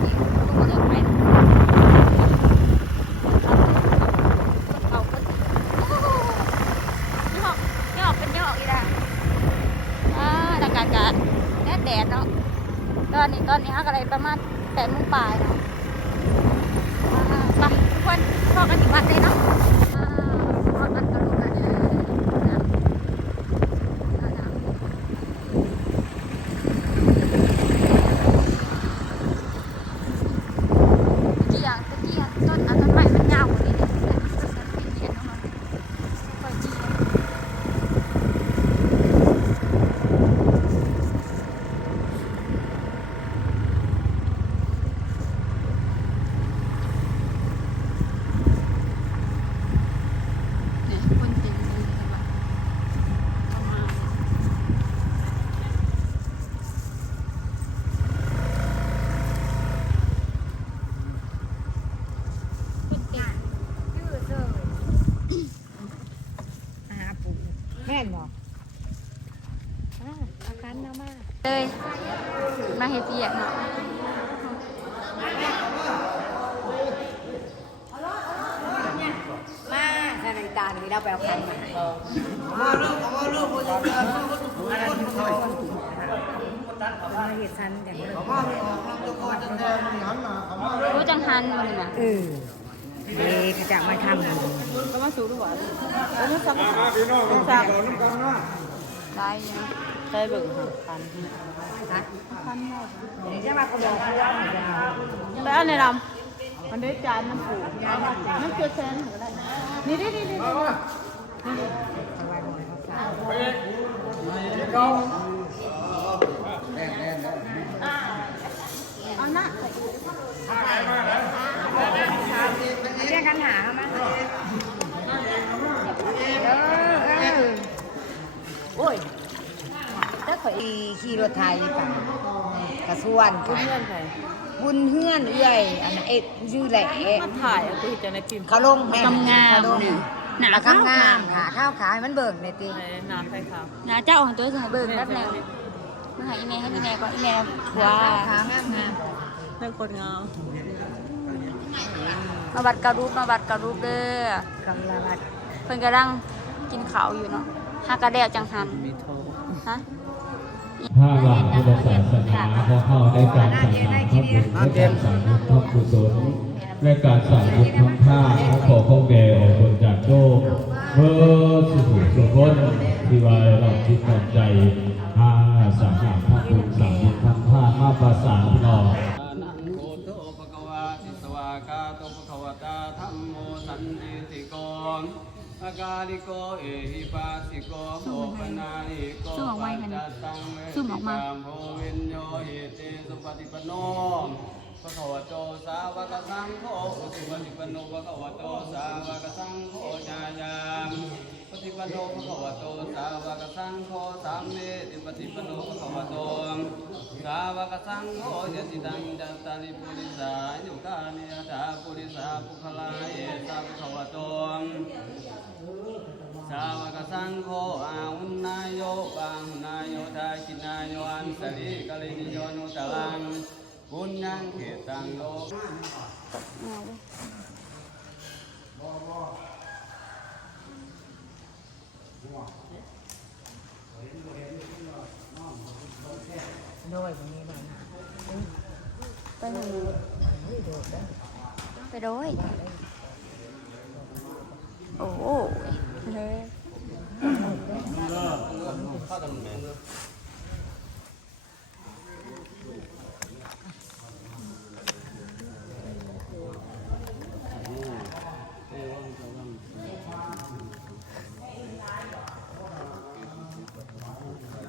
面，我们的孩子 เอามาเลยมาเฮ็ดเวียกเนาะมาใส่ในตาหนึ่งเราไปเอาคันมาให้มาเห็ดชันกันเลยรู้จังหันมันนี่นะเออเด็กจะมาทำก็มาสู่ดูหวานแล้วมันสักสักได้อยู่นะ ใช่เบิ่งค่ะพันนะเดี๋ยวจะมาขบอกเพื่อนาแล้วอันในลำมันได้จานน้ำปูน้ำเกลือเซนก็ได้นี่ดินี่ดิเอาไว้บนเขาสาว เอาหน้า เรียกกันหามาเออเออโอ้ยถ้า ข่อยขี่รถไทยไปกระส่วนเพื่ค่ะอนใครบุญเฮือนเอื้อยอันนั้นเอ็ดชื่อแหละมาถ่ายเอาตัวจะในพิมพ์เขาลงแม่งามงามเขาลงนี่ หนาขาข้าวงามขาข้าวขาให้มันเบิกเลยติในน้ำไฟขาวหนาเจ้าของตัวจะให้เบิ่งแป๊บแล้วมาหาอีเมลให้อีเมลก่อนอีเมลว้าขางามงามในคนงามมาบัดกระรูปมาบัดกระรูปเด้อกำลังเพิ่นกำลังกินข้าวอยู่เนาะหากระแดวจังหันมีโทรฮะ ถ้าหลังพุทธศาสนาพอเข้าได้การสั่งงานพระบุญและการสั่งบุญพระกุศลและการสั่งบุญทั้งท่าขอขอข้องแก่ออกบนจากโลกเมื่อสุขสุขนที่ว่าเราคิดก่อนใจถ้าสั่งงานพระบุญสั่งบุญทั้งท่ามาประสานพี่น้องนังโกโตภะคะวาติสวากาโตภะคะวตาธัมโมสันติติโกอากาลิโกเอกมาหิโพวินโยหิตสุปฏิปโนภะคะวโตสาวกสังโฆอุสุปฏิปโนภะคะวโตสาวกสังโฆญาญาปฏิปโนภะคะวโตสาวกสังโฆสามเมติปฏิปโนภะคะวะโตสาวกสังโฆยติตังจัตตาริปุริสายุกานิยตาปุริสาภุคลาเยสัพพะวะโตสาวกสังโฆอา นิโยนุตลังปุญญังเขตังโล เอาเว้ย โดยตรงนี้เลยนะ ไปหนึ่ง เฮ้ยโดดได้ ไปโดยโอ้โหเฮ้ย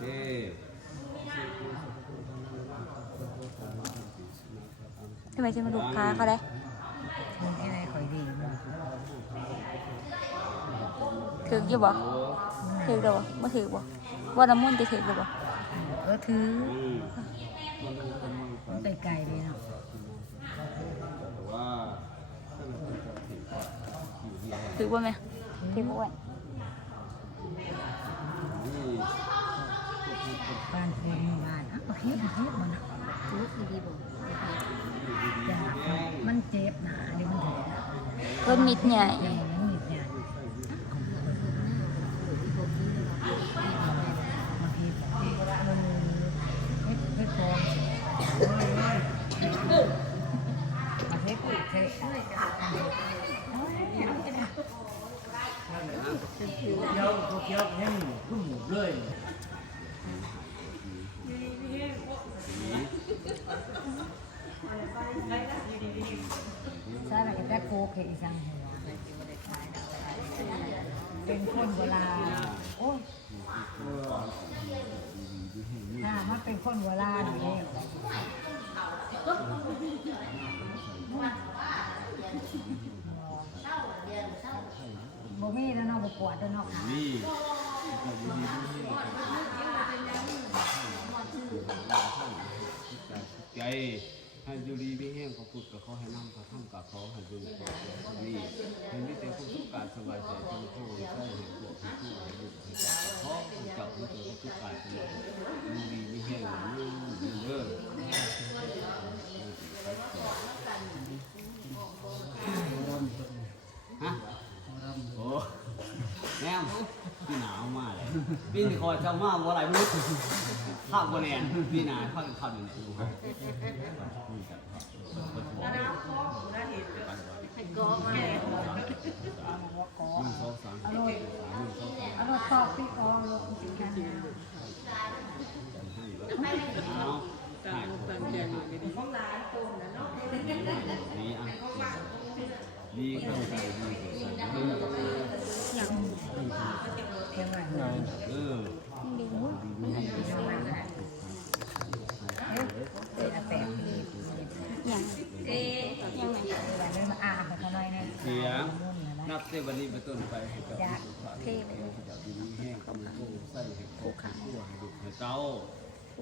เด้ ทำไมจะมาดูพาเขาได้มันที่ไหนข่อยดีมันถืออยู่บ่ถือเดี๋ยวบ่ไม่ถือบ่ว่าน้ำมันต์จะถือหรือบ่เออถืออืมมันไปไกลเลยเนาะแต่ว่าถือบ่แม่ถือบ่อ้วนนี่บ้านเป็นบ้านอะโอเคโอเคมันอะรู้ดีบ่จ้ะ มันเจ็บหนาเดี๋ยวมันถึงรถมิดใหญ่ยังมันมีเนี่ยบ โกเคอีสังหัวเป็นคนโบราณโอ้ยถ้ามันเป็นคนโบราณนี่โบมีแล้วเนาะบ่ปวดแล้วเนาะค่ะนี่ใจ ให้อยู่ดีไม่แห้งเขาพูดกับเขาให้นั่งเขาทำกับเขาให้ดูกับเขานี่เห็นวิเศษผู้ทุกการสบายใจจงผู้ใช่เห็นพวกผู้ผู้ให้ดูให้จับเขาให้จับให้ตัวทุกการสบายอยู่ดีไม่แห้งยืนเด้อฮะโอ้แนม พี่หนาวมากเลยพี่นี่คอยจะมาว่าอะไรไม่รู้ข้าวบนแนนพี่หนาข้าวข้าวอยู่ในตู้ครับให้กอมาหนึ่งสองสามสี่หนึ่งสองสามเอารถสอบพี่กองรถสิกันเอาตามตามใจอยู่ก็ดี ดีอะดีเข้าใจดีเข้าใจ อย่าง เพียงไร เออ ดี ดีให้ เพียงไรเอ๊ะเป็นอาแปะดี อย่างเอ๊ะยังไง แต่เรื่องมาอาบไปเขาหน่อยนึง เสียงนับเส้นวันนี้เป็นต้นไปให้กับเทเลยเจ้าดีแห้งกำลังโค้ใส่ให้โคกขันตัวให้ดุให้เจ้า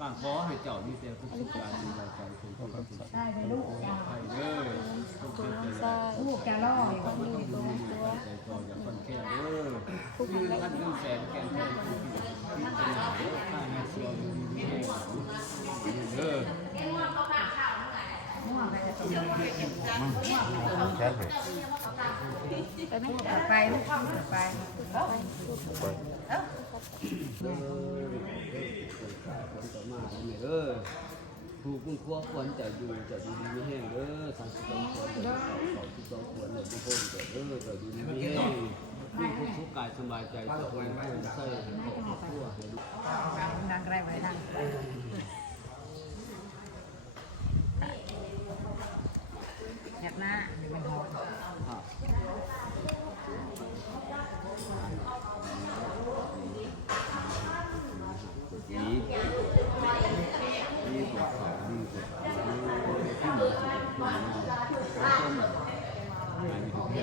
ก้างขอให้เจ้ามีแต่ผู้สุขการมีใจใจคงต้องรับผิดชอบได้เป็นลูกจ้าให้เด้อต้องเชื่อใจลูกจะล่อต้องมีตัวตัวใจต่ออย่าคนแค่เด้อคือท่านเรื่องแสนแก่นแทนที่ที่เป็นหาข้าให้เสียวดีแห้งเด้อม่วง ไปไหมไปลูกไปคนต่อมาแล้วเออผู้คุณครัวควรจะอยู่จะดีดีไม่แห้งเด้อสามสิบสองควรจะสองสิบสองควรเนี่ยทุกคนจะเด้อจะดีดีไม่แห้งมีความสุขกายสบายใจจะคงคงใส่ให้ครอบครัวให้ลูนางไรไว้ทางอยากหน้าหรือเป็นหอ ครับ ดีดีกว่าเขาดีกว่าเขาที่เหนือที่เหนือต้นหายไปถึงแค่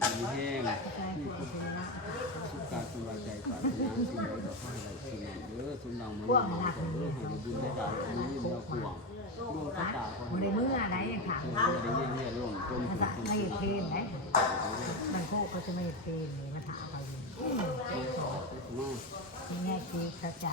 ให้เลยเออเออให้เด้อบุญนาดีแห้งสุขการสบาใจปรารถนาสิ่งใดต่อข้าใดสิ่งนั้นเด้อสมดังมันเด้อให้ได้บุญได้ดาวนี้เราขวงดวงตาคนมันในมืออะไรอย่างถามได้เงี้ยเงี้ยร่วมจมภาษางไม่เทนไหมมันพวกเขาจะไม่เทนนี่มาถามเราอยู่นี่แง่คือพระจั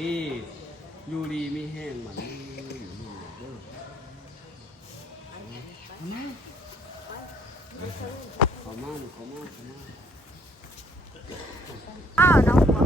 นี้ อยู่ดีมีแห้งเหมือนออมาขอมาขอมาขอ้าวน้องหัว